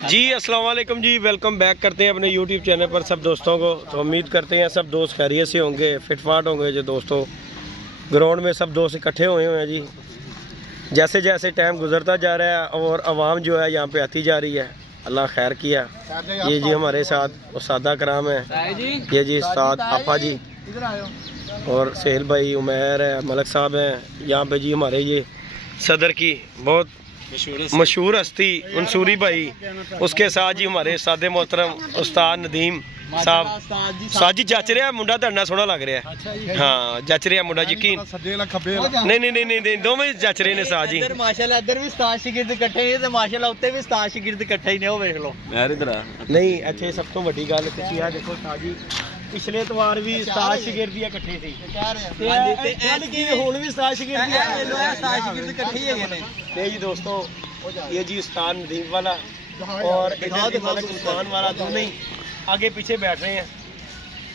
जी अस्सलाम वालेकुम जी, welcome back करते हैं अपने यूट्यूब चैनल पर सब दोस्तों को। तो उम्मीद करते हैं सब दोस्त खैरियत से होंगे, फिटफाट होंगे। जो दोस्तों ग्राउंड में सब दोस्त इकट्ठे हुए हैं जी। जैसे जैसे टाइम गुजरता जा रहा है और आवाम जो है यहाँ पे आती जा रही है, अल्लाह खैर किया। ये जी हमारे साथ उस्तादा कराम है, ये जी उस्ताद आपा जी और सेहल भाई, उमैर है, मलक साहब हैं यहाँ पे जी। हमारे ये सदर की बहुत मशहूर हस्ती अंसूरी भाई, उसके साथ जी हमारे सादे मोहतरम उस्ताद नदीम साहब। साजी जच रहा मुंडा, धड़ना सोहना लग रहा है। हाँ जच रहा मुंडा, यकीन नहीं नहीं नहीं नहीं दोवें जच रहे ने साज जी। माशाल्लाह इधर भी उस्ताद शागिर्द इकट्ठे ही ते माशाल्लाह उत्ते भी उस्ताद शागिर्द इकट्ठे ही ने। ओ वेख लो यार इधर नहीं, ਇੱਥੇ ਸਭ ਤੋਂ ਵੱਡੀ ਗੱਲ ਤੁਸੀਂ ਆ ਦੇਖੋ ਸਾਜ ਜੀ, पिछले इतवार भी उस्ताद शागिर्द इकट्ठे थे ते कल की हुण भी उस्ताद शागिर्द उस्ताद शागिर्द इकट्ठे ही है ने। ते जी दोस्तों ये जी उस्ताद नदीम वाला और इधर मलक उस्मान वाला दोनों ही आगे पीछे बैठ रहे हैं।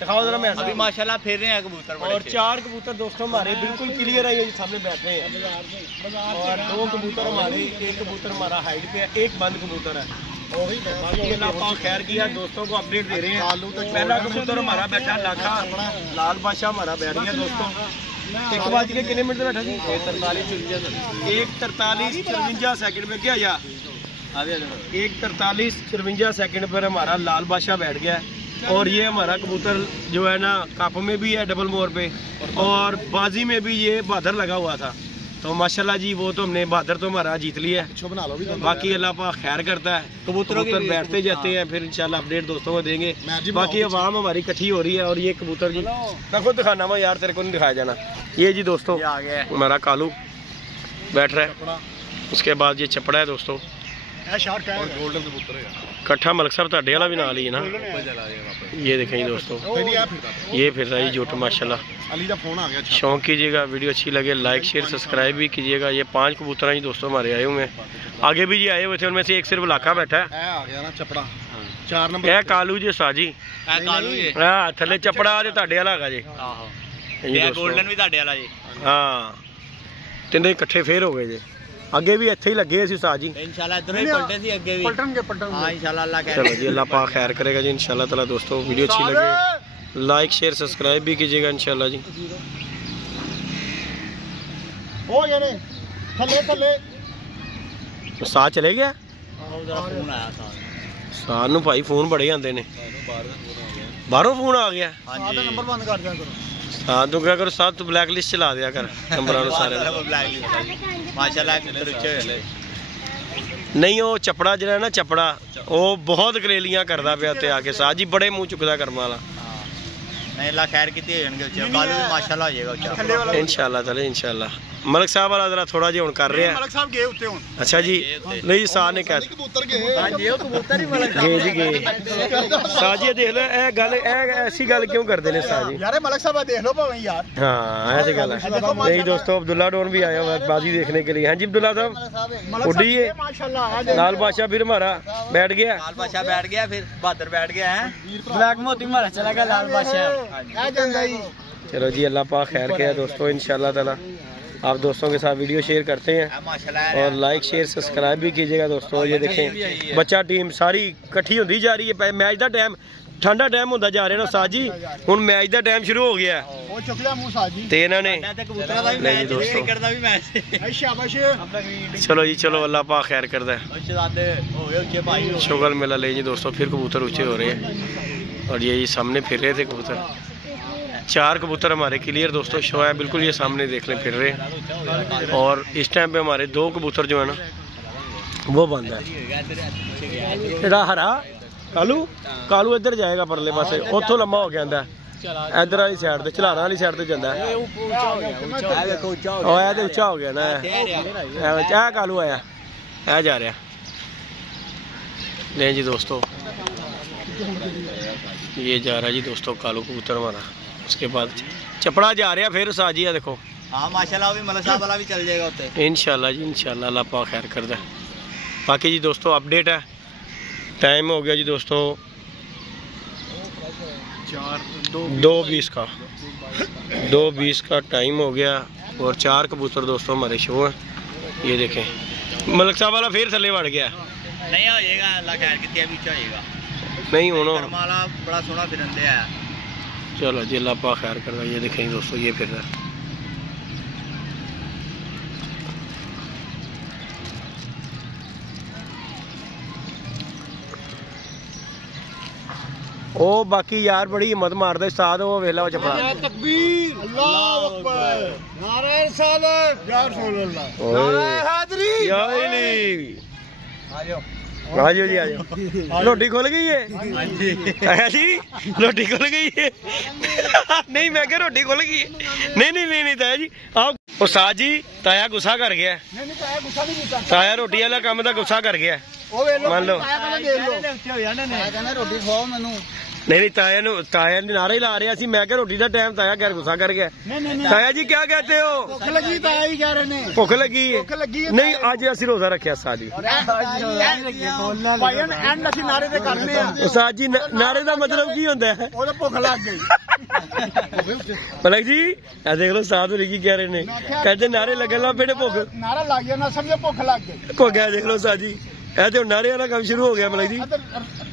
दिखाओ जरा, मैं अभी माशाल्लाह फेर रहे हैं कबूतर। और 4 कबूतर दोस्तों हमारे बिल्कुल क्लियर है, ये सामने बैठ रहे हैं। और 2 कबूतर हमारे, एक कबूतर हमारा हाइट पे है, एक बंद कबूतर है। अल्लाह खैर किया, दोस्तों को अपडेट दे रहे हैं। पहला कबूतर हमारा बैठा लाखा लाल बादशाह हमारा बैठ गया दोस्तों। 1 बज के कितने मिनट में बैठा जी? 1:43:54 सेकंड में क्या या 1:43:54 सेकंड पर हमारा लाल बादशाह बैठ गया। और ये हमारा कबूतर जो है ना, कप में भी है डबल मोर पे, और बाजी में भी ये बहादुर लगा हुआ था। तो माशाल्लाह जी वो तो हमने बहादुर तो हमारा जीत लिया है। बाकी अल्लाह पाक खैर करता है, कबूतर बैठते जाते हैं, फिर इंशाल्लाह अपडेट दोस्तों को देंगे। बाकी आवाम हमारी इकट्ठी हो रही है। और ये कबूतर जी मैं खुद दिखाना हुआ यार, तेरे को नहीं दिखाया जाना। ये जी दोस्तों हमारा कालू बैठ रहा है, उसके बाद ये चपड़ा है दोस्तों, कट्ठा मलक साहब ताड़े वाला भी नाल ही है ना। ये देखें दोस्तों, ये फिर रहा है जुट माशाल्लाह। शौक कीजिएगा, वीडियो अच्छी लगे लाइक शेयर सब्सक्राइब भी कीजिएगा। ये 5 कबूतर हैं दोस्तों हमारे आए हुए हैं, आगे भी जी आए हुए थे, उनमें से एक सिर्फ लाखा बैठा है। 4 नंबर कालू जी साजी थले चपड़ा ताड़े वाला है जी, गोल्डन भी ताड़े वाला जी। हाँ तीनों इकट्ठे फेर हो गए जी। अगे भी इत्थे ही लगे उस्ताद जी, इंशाल्लाह इधर ही पलटे सी, अगे भी पलटेंगे। हां इंशाल्लाह अल्लाह कह। चलो जी अल्लाह पाक खैर करेगा जी इंशाल्लाह ताला। दोस्तों वीडियो अच्छी लगे लाइक शेयर सब्सक्राइब भी कीजिएगा इंशाल्लाह जी। हो गए ने थल्ले थल्ले उस्ताद चले गया। फोन आया था साथ नु भाई, फोन बड़े आंदे ने, बाहरों फोन आ गया। हां तो नंबर बंद कर दिया करो। हाँ तो क्या करो साथ, तो ब्लैक लिस्ट चला दिया कर नंबर सारे। माशाल्लाह नहीं वो चपड़ा जरा ना, चपड़ा वो बहुत करेलियां करदा पिया ते आके साथ जी, बड़े मुंह चुकदा कर्म वाला। नहीं अल्लाह खैर कीती होणगे, कालू भी माशाल्लाह हो जाएगा इंशाल्लाह ताला इंशाल्लाह। मलक साहब वाला जरा थोड़ा जी हुन कर रहे हैं। मलक साहब गए उत्ते हुन। अच्छा जी नहीं साथ ने कह कबूतर गए। हां जी वो कबूतर ही मलक गए जी गए। साथ जी देख लो ए गल, ए ऐसी गल क्यों करदे ने साथ जी? यार मलक साहब देख लो भाई यार। हां ऐसी गल है। नहीं दोस्तों अब्दुल्ला डॉन भी आया हुआ है बाजी देखने के लिए। हां जी अब्दुल्ला साहब उड़ी है माशाल्लाह। लाल बादशाह फिर हमारा बैठ गया, लाल बादशाह बैठ गया, फिर बहादुर बैठ गया है। ब्लैक मोती हमारा चला गया, लाल बादशाह आ जांदा ही। चलो जी अल्लाह पाक खैर करे दोस्तों इंशाल्लाह ताला। आप दोस्तों के साथ वीडियो शेयर करते हैं और लाइक शेयर सब्सक्राइब भी कीजिएगा दोस्तों। ये देखें बच्चा टीम सारी इकट्ठी होती जा रही है। मैच का टाइम ठंडा टाइम होता जा रहा है ना साजी, हुण मैच का टाइम शुरू हो गया है ते इन्होंने नहीं जी दोस्तों। चलो जी चलो अल्लाह पाक खैर करदा है। शुगल मेला ले जी दोस्तों, फिर कबूतर ऊंचे हो रहे हैं। और ये सामने फिर रहे थे कबूतर, 4 कबूतर हमारे क्लियर दोस्तों शो है, बिल्कुल ये सामने देखने फिर रहे हैं। और इस टाइम पे हमारे 2 कबूतर जो है ना वो बंद है। हरा कालू कालू इधर जाएगा परले पासे, उतों लम्मा हो गया इधर वाली साइड से, चलाना वाली साइड से जाता है। उच्चा हो गया ना, कालू आया है जा रहा। नहीं जी दोस्तों ये जा रहा जी दोस्तों कालू कबूतर हमारा। उसके बाद चपड़ा जा रहा फिर साजी है देखो। हाँ माशाल्लाह भी मलक साहब वाला भी चल जाएगा उत्ते इंशाल्लाह जी इंशाल्लाह अल्लाह पाक खैर करदा है। बाकी जी दोस्तों अपडेट है, टाइम हो गया जी दोस्तों 2:20 का 2:20 का टाइम हो गया। और 4 कबूतर दोस्तों हमारे शो हैं। ये देखें मलक साहब वाला फिर थले बढ़ गया। नहीं हो जाएगा, अल्लाह खैर कितने बीच हो जाएगा नहीं होना। करमाला बड़ा सोना फिरंदे है। चलो जी अल्लाह पाक खैर कर। ये देखें दोस्तों, ये फिर रहा है। ओ बाकी यार बड़ी हिम्मत मारदा उस्ताद, वो वेला चपड़ा। तकबीर, अल्लाह अकबर, नारे रिसालत, या रसूल अल्लाह, नारे हैदरी, या इली। आजो जी आजो। रोटी खुल गई है? हाँ जी। आया जी रोटी खुल गई है? नहीं मैं क्या रोटी खुल गई है? नहीं ताया जी आओ। उस्ताद जी ताया गुस्सा कर गया। नहीं ताया गुस्सा नहीं कीता, ताया रोटी वाला काम दा गुस्सा कर गया। ओ वे लो मान लो। ताया कहना देख लो, ताया कहना रोटी खवाओ मैनू। नहीं ताया ने नारे ला रहा सी, मैं क्या रोटी का टाइम, ताया क्या गुस्सा कर गया। नहीं ताया जी क्या कहते हो? भुख लगी, ताया ही कह रहे ने भुख लगी है? भुख लगी है नहीं अज असि रोजा रखा उस्ताद जी। भाई एंड ਅਸੀਂ ਨਾਰੇ ਤੇ ਕਰਨੇ ਆ। उस्ताद जी नारे का मतलब की होता है? ਉਹਦੇ ਭੁੱਖ ਲੱਗ गई। मलक जी ए देख लो उस्ताद होरी की कह रहे ने, कहते नारे लगन लग पे भुख नारा लग गया ना, समझो भुख लग गई। को गया। देख लो उस्ताद जी ए तो नारे वाला काम शुरू हो गया। मलक जी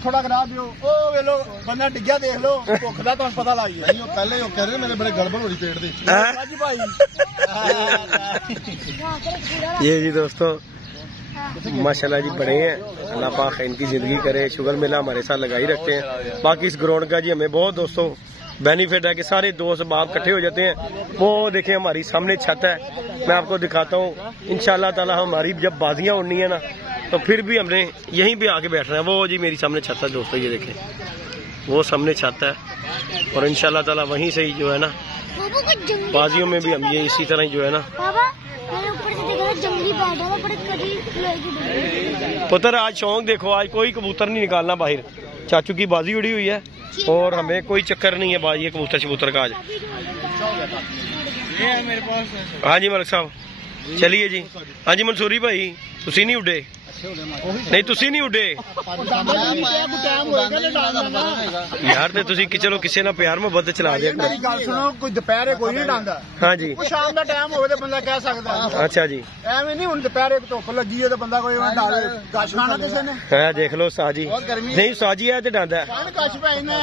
थोड़ा करा दियो, ओ वे लो बंदा डिग्या देख लो, भुख दा ਤੁਹਾਨੂੰ पता लग गया। पहले कह रहे मेरे बड़े गड़बड़ हो रही पेट दी। जी भाई ये जी दोस्तों माशाल्लाह जी बड़े हैं, अल्लाह पाक इनकी जिंदगी करे, शुगर मेला हमारे साथ लगाई रखते हैं। बाकी इस ग्राउंड का जी हमें बहुत दोस्तों बेनिफिट है कि सारे दोस्त बाप इकट्ठे हो जाते हैं। वो देखें हमारी सामने छत है, मैं आपको दिखाता हूँ। इंशाल्लाह ताला हमारी जब बाजियाँ उड़नी है ना तो फिर भी हमने यहीं पे आके बैठना है। वो जी मेरी सामने छत है दोस्तों, ये देखें वो सामने छत है। और इंशाल्लाह ताला वहीं से ही जो है ना बाजियों में भी हम ये इसी तरह ही जो है ना। पुत्र आज शौक देखो, आज कोई कबूतर नहीं निकालना बाहर, चाचू की बाजी उड़ी हुई है और हमें कोई चक्कर नहीं है बाजी है कबूतर शबूतर का आज। हाँ जी मलिक साहब चलिए जी। हाँ जी मंसूरी भाई तुसी नहीं उड़े? नहीं तुसी नहीं उड़े यार, तो तुसी चलो किसी ना प्यार मोहब्बत चला दिया। मेरी गल सुनो, कोई दोपहरे कोई नहीं डांदा। हाँ जी शाम का टाइम होवे तो बंदा कह सकता है। अच्छा जी ਐਵੇਂ ਨਹੀਂ ਹੁਣ ਦੁਪਹਿਰੇ ਧੁੱਪ ਲੱਗੀ ਹੈ ਤਾਂ ਬੰਦਾ ਕੋਈ ਡਾਲੇ ਗਸ਼ ਖਾਣਾ ਕਿਸੇ ਨੇ। है देख लो साजी नहीं साजी है तो डांदा ਕਣ ਗਸ਼ ਪੈਣਾ।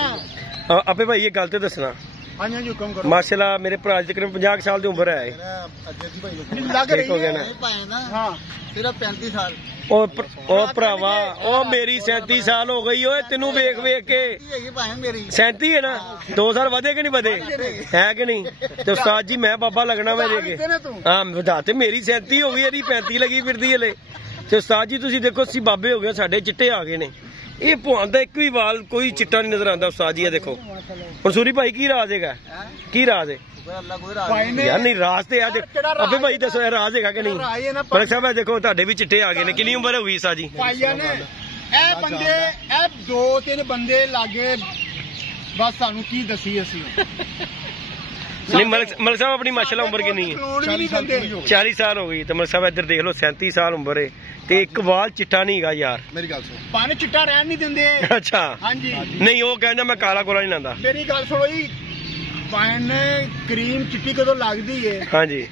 आपे भाई ये गल तो दसना। हाँ जी हुक्म करो। माशाल्लाह मेरे भरा जी तकरीबन 50 साल की उम्र है। लग ठीक हो गया ना? हाँ सिर्फ 35 साल। ओ भरावा ओ मेरी 37 साल हो गई ओए तेनू वेख वेख के। 37 है ना, 2 साल ਵਧੇ कि नहीं ਵਧੇ है कि नहीं? तो उस्ताद जी मैं बाबा लगना मैं देखे। हाँ ਵਧਾਤੇ मेरी 37 हो गई, ਇਹਦੀ 35 लगी फिरदी हले। ਤੇ उस्ताद जी ਤੁਸੀਂ ਦੇਖੋ ਅਸੀਂ ਬਾਬੇ ਹੋ ਗਏ, ਸਾਡੇ ਚਿੱਟੇ ਆ ਗਏ ਨੇ। ਇਹ ਭੁਆਨ ਦਾ ਇੱਕ ਵੀ ਵਾਲ ਕੋਈ ਚਿੱਟਾ ਨਹੀਂ ਨਜ਼ਰ ਆਉਂਦਾ उस्ताद जी। ਇਹ ਦੇਖੋ ਮਨਸੂਰੀ ਭਾਈ ਕੀ ਰਾਜ਼ ਹੈਗਾ? ਕੀ ਰਾਜ਼ ਹੈ? यार नहीं राज ते अबे भाई दसो यार राज है कि नहीं? मलिक साहब देखो ਤੁਹਾਡੇ भी चिट्टे आ गए ने। कितनी उम्र हो गई सा जी? ਭਾਈਆਂ ਨੇ ਇਹ ਬੰਦੇ ਇਹ 2-3 ਬੰਦੇ ਲਾਗੇ ਬਸ ਸਾਨੂੰ ਕੀ ਦਸੀ ਅਸੀਂ। नहीं मलिक साहब अपनी माशाल्लाह उम्र कितनी है? 40 साल हो गई। तो मलिक साहब इधर देख लो 37 साल उम्र है ते एक वाल चिट्टा नहीं है यार। मेरी गल सुन, ਪਾਣੀ ਚਿੱਟਾ ਰਹਿਣ ਨਹੀਂ ਦਿੰਦੇ। अच्छा ਹਾਂਜੀ नहीं वो कहना मैं काला कोला नहीं लांदा। ਮੇਰੀ ਗੱਲ ਸੁਣੋ ਜੀ, ਪਾਣ ਕਰੀਮ ਚਿੱਟੀ ਕਦੋਂ ਲੱਗਦੀ ਏ हाँ जी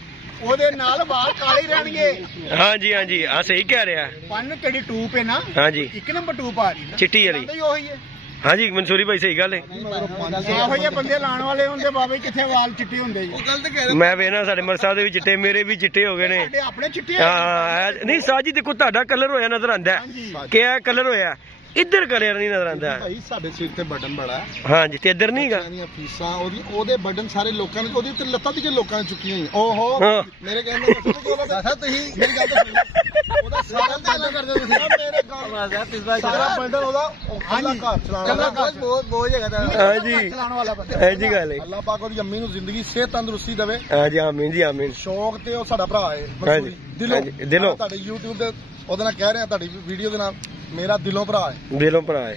ਉਹਦੇ ਨਾਲ ਵਾਲ ਕਾਲੇ ਰਹਿਣਗੇ। हाँ जी हाँ जी हाँ सही कह रहे हैं। ਪਾਣ ਕਿਹੜੀ ਟੂਪ ਹੈ ਨਾ, हाँ जी ਇੱਕ ਨੰਬਰ ਟੂਪ ਆ ਰਹੀ ਨਾ चिट्टी वाली। ਕਹਿੰਦੇ ਉਹੀ ਹੈ। हाँ जी मंसूरी भाई सही गल है। ਇਹੋ ਜਿਹੇ ਬੰਦੇ ਲਾਣ ਵਾਲੇ ਹੁੰਦੇ ਬਾਬੇ, ਕਿੱਥੇ ਵਾਲ ਚਿੱਟੇ ਹੁੰਦੇ ਜੀ। मैं वेना साडे मलिक साहब दे भी चिट्टे, मेरे भी चिट्टे हो गए ने। ਸਾਡੇ ਆਪਣੇ ਚਿੱਟੇ हाँ नहीं साजी देखो ਤੁਹਾਡਾ कलर होया नजर आंदा है कि ਇਹ कलर होया, इधर कलर नहीं नजर आंदा। ਭਾਈ ਸਾਡੇ ਸਿਰ ਤੇ ਬਟਨ ਬੜਾ ਹੈ। हाँ जी ते इधर नहीं गा। ਸਾਰੀਆਂ ਫੀਸਾਂ ਉਹਦੇ ਬਟਨ ਸਾਰੇ ਲੋਕਾਂ ਨੇ, ਉਹਦੇ ਉੱਤੇ ਲੱਤਾਂ ਦੀ ਲੋਕਾਂ ਨੇ ਚੁੱਕੀਆਂ ਹੋਈਆਂ। ਓਹੋ ਹਾਂ। ਮੇਰੇ ਕਹਿੰਦੇ ਦੱਸੋ ਤੁਸੀਂ ਮੇਰੀ ਗੱਲ ਤਾਂ ਸੁਣੋ, ਉਹਦਾ ਸਾਰਾ ਬਟਨ ਕਰਦੇ ਤੁਸੀਂ ਮੇਰੇ ਗੱਲ ਸਾਰਾ ਬਟਨ ਉਹਦਾ ਕੱਲਾ ਘਰ ਚਲਾਉਣ ਵਾਲਾ बहुत बोझ है हाँ जी ਚਲਾਉਣ ਵਾਲਾ ਬੰਦਾ। हाँ जी गल है। ਅੱਲਾਹ ਪਾਕ ਉਹਦੀ ਅੰਮੀ ਨੂੰ ਜ਼ਿੰਦਗੀ ਸਿਹਤ ਤੰਦਰੁਸਤੀ ਦੇਵੇ। हाँ जी आमीन जी आमीन। ਸ਼ੌਕ ਤੇ ਉਹ ਸਾਡਾ ਭਰਾ ਹੈ हाँ जी ਦਿਲੋਂ। हाँ जी दिलों ਤੁਹਾਡੇ YouTube ਤੇ ਉਹਦੇ ਨਾਲ ਕਹਿ ਰਿਹਾ, ਤੁਹਾਡੀ ਵੀਡੀਓ ਦੇ ਨਾਲ ਮੇਰਾ ਦਿਲੋਂ ਭਰਾ ਹੈ। दिलों भरा है।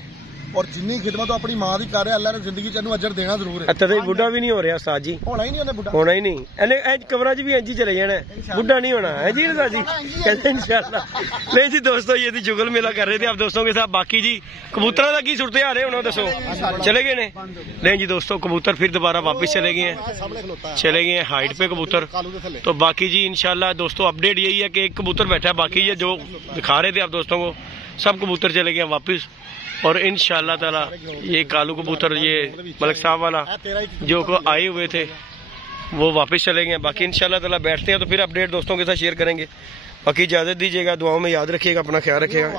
ਔਰ ਜਿੰਨੀ ਖਿਦਮਤ ਉਹ ਆਪਣੀ ਮਾਂ ਦੀ ਕਰ ਰਿਹਾ, ਅੱਲਾਹ ਨੇ ਜ਼ਿੰਦਗੀ ਚ ਇਹਨੂੰ ਅਜਰ ਦੇਣਾ ਜ਼ਰੂਰ ਹੈ। अच्छा तो बुढ़ा भी नहीं हो रहा उस्ताद जी? ਹੋਣਾ ਹੀ ਨਹੀਂ ਉਹਨੇ ਬੁੱਢਾ। होना ही नहीं, एने कमरा च भी इंज ही चले जाना, बुढ़ा नहीं होना है जी उस्ताद जी कहते इंशाल्लाह। नहीं जी दोस्तों ये थी जुगल मेला कर रहे थे आप दोस्तों के साथ। बाकी जी कबूतरों का की सुरते आ रहे हो दसो, चले गए ने? नहीं जी दोस्तों कबूतर फिर दोबारा वापस चले गए हैं, ਸਾਹਮਣੇ ਖਲੋਤਾ ਹੈ चले गए हैं हाइट पे कबूतर। ਕਾਲੂ ਦੇ ਥੱਲੇ। तो बाकी जी इंशाल्लाह दोस्तों अपडेट यही है कि एक कबूतर बैठा है, बाकी ये जो दिखा रहे थे आप दोस्तों को सब कबूतर चले गए वापस। और इंशाल्लाह ताला ये कालू कबूतर, ये मलिक साहब वाला जो को आए हुए थे वो वापस चले गए। बाकी इंशाल्लाह ताला बैठते हैं तो फिर अपडेट दोस्तों के साथ शेयर करेंगे। बाकी इजाज़त दीजिएगा, दुआओं में याद रखिएगा, अपना ख्याल रखिएगा।